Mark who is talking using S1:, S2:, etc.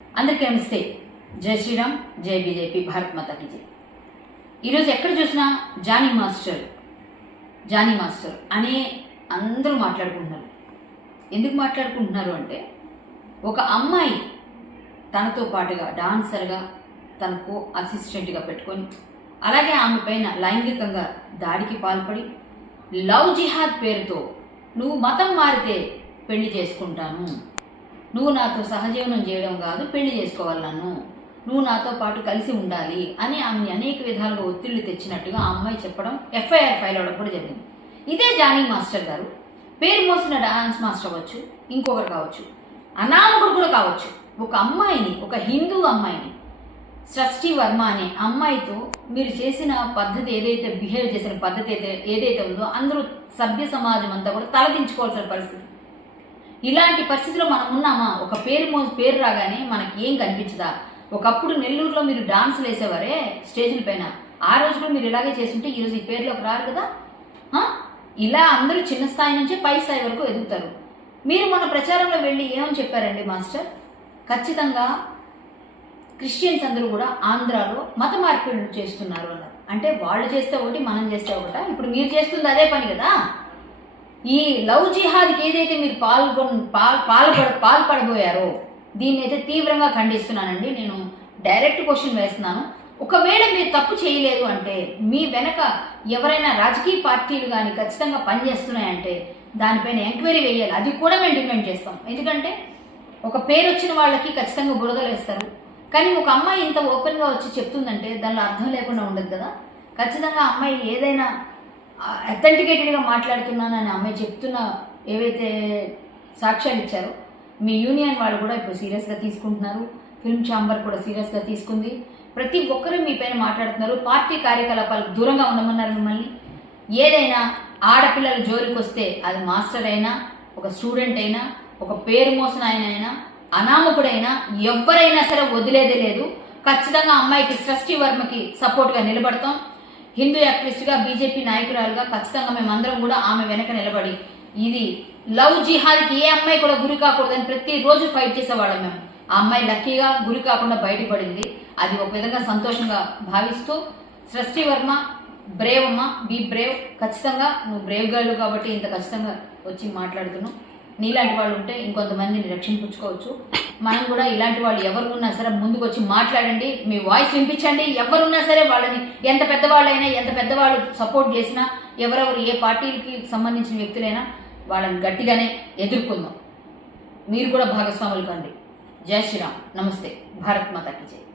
S1: అందరికీ నమస్తే. జై శ్రీరామ్ జై బీజేపీ భారత్ మాతాకి జై. ఈరోజు ఎక్కడ చూసినా జానీ మాస్టర్ జానీ మాస్టర్ అనే అందరూ మాట్లాడుకుంటున్నారు. ఎందుకు మాట్లాడుకుంటున్నారు అంటే ఒక అమ్మాయి తనతో పాటుగా డాన్సర్గా తనకు అసిస్టెంట్గా పెట్టుకొని అలాగే ఆమె పైన లైంగికంగా దాడికి పాల్పడి లవ్ జిహాద్ పేరుతో నువ్వు మతం మారితే పెళ్ళి చేసుకుంటాను. నువ్వు నాతో సహజీవనం చేయడం కాదు పెళ్ళి చేసుకోవాలి నన్ను. నువ్వు నాతో పాటు కలిసి ఉండాలి అని ఆమెని అనేక విధాలుగా ఒత్తిళ్ళు తెచ్చినట్టుగా ఆ అమ్మాయి చెప్పడం ఎఫ్ఐఆర్ ఫైల్ అవడం కూడా జరిగింది. ఇదే జానీ మాస్టర్ గారు. పేరు మోసిన డాన్స్ మాస్టర్ అవ్వచ్చు ఇంకొకరు కావచ్చు. అనామకుడు కూడా కావచ్చు. ఒక అమ్మాయిని ఒక హిందూ అమ్మాయిని సృష్టి వర్మ అనే అమ్మాయితో మీరు చేసిన పద్ధతి ఏదైతే బిహేవ్ చేసిన పద్ధతి అయితే ఏదైతే ఉందో అందరూ సభ్య సమాజం అంతా కూడా తలదించుకోవాల్సిన పరిస్థితి. ఇలాంటి పరిస్థితిలో మనం ఉన్నామా? ఒక పేరు మో పేరు రాగానే మనకి ఏం కనిపించదా? ఒకప్పుడు నెల్లూరులో మీరు డాన్సులు వేసేవారే స్టేజ్ల పైన. ఆ రోజులో మీరు ఇలాగే చేస్తుంటే ఈరోజు ఈ పేర్లోకి రారు కదా? ఇలా అందరూ చిన్న స్థాయి నుంచి పై స్థాయి వరకు ఎదుగుతారు. మీరు మన ప్రచారంలో వెళ్ళి ఏమని చెప్పారండి మాస్టర్? ఖచ్చితంగా క్రిస్టియన్స్ అందరూ కూడా ఆంధ్రాలో మత మార్పిడులు చేస్తున్నారు అన్నారు. అంటే వాళ్ళు చేస్తే ఒకటి మనం చేస్తే ఒకట? ఇప్పుడు మీరు చేస్తుంది అదే పని కదా? ఈ లవ్ జిహాద్కి ఏదైతే మీరు పాల్గొన్ పాల్ పాల్పడ పాల్పడబోయారో దీన్ని అయితే తీవ్రంగా ఖండిస్తున్నానండి. నేను డైరెక్ట్ క్వశ్చన్ వేస్తున్నాను. ఒకవేళ మీరు తప్పు చేయలేదు అంటే మీ వెనక ఎవరైనా రాజకీయ పార్టీలు కానీ ఖచ్చితంగా పనిచేస్తున్నాయంటే దానిపైన ఎంక్వైరీ వేయాలి. అది కూడా మేము డిమాండ్ చేస్తాం. ఎందుకంటే ఒక పేరు వచ్చిన వాళ్ళకి ఖచ్చితంగా బురదలు వేస్తారు. కానీ ఒక అమ్మాయి ఇంత ఓపెన్గా వచ్చి చెప్తుందంటే దానిలో అర్థం లేకుండా ఉండదు కదా. ఖచ్చితంగా అమ్మాయి ఏదైనా అథెంటికేటెడ్గా మాట్లాడుతున్నానని అమ్మాయి చెప్తున్న ఏవైతే సాక్ష్యాలు ఇచ్చారో మీ యూనియన్ వాళ్ళు కూడా ఇప్పుడు సీరియస్గా తీసుకుంటున్నారు. ఫిల్మ్ ఛాంబర్ కూడా సీరియస్గా తీసుకుంది. ప్రతి ఒక్కరూ మీ పైన మాట్లాడుతున్నారు. పార్టీ కార్యకలాపాలకు దూరంగా ఉండమన్నారు మిమ్మల్ని. ఏదైనా ఆడపిల్లల జోలికి వస్తే అది మాస్టర్ అయినా ఒక స్టూడెంట్ అయినా ఒక పేరు మోసిన ఆయన అయినా అనామకుడైనా ఎవరైనా సరే వదిలేదే లేదు. ఖచ్చితంగా అమ్మాయికి సృష్టి వర్మకి సపోర్ట్గా నిలబడతాం. హిందూ యాక్టివిస్ట్గా బీజేపీ నాయకురాలుగా ఖచ్చితంగా మేమందరం కూడా ఆమె వెనక నిలబడి ఇది లవ్ జిహాద్కి ఏ అమ్మాయి కూడా గురి కాకూడదని ప్రతిరోజు ఫైట్ చేసేవాళ్ళం మేము. ఆ అమ్మాయి లక్కీగా గురి కాకుండా బయటపడింది. అది ఒక విధంగా సంతోషంగా భావిస్తూ సృష్టి వర్మ బ్రేవ్ అమ్మ బీ బ్రేవ్ ఖచ్చితంగా నువ్వు బ్రేవ్ గర్ల్ కాబట్టి ఇంత ఖచ్చితంగా వచ్చి మాట్లాడుతున్నావు. నీలాంటి వాళ్ళు ఉంటే ఇంకొంతమందిని రక్షించుకోవచ్చు మనం కూడా ఇలాంటి వాళ్ళు ఎవరు ఉన్నా సరే ముందుకు వచ్చి మాట్లాడండి మీ వాయిస్ వినిపించండి. ఎవరున్నా సరే వాళ్ళని ఎంత పెద్దవాళ్ళైనా ఎంత పెద్దవాళ్ళు సపోర్ట్ చేసినా ఎవరెవరు ఏ పార్టీకి సంబంధించిన వ్యక్తులైనా వాళ్ళని గట్టిగానే ఎదుర్కొందాం. మీరు కూడా భాగస్వాములు కండి. జై శ్రీరామ్. నమస్తే. భారత్ మాతాకి జై.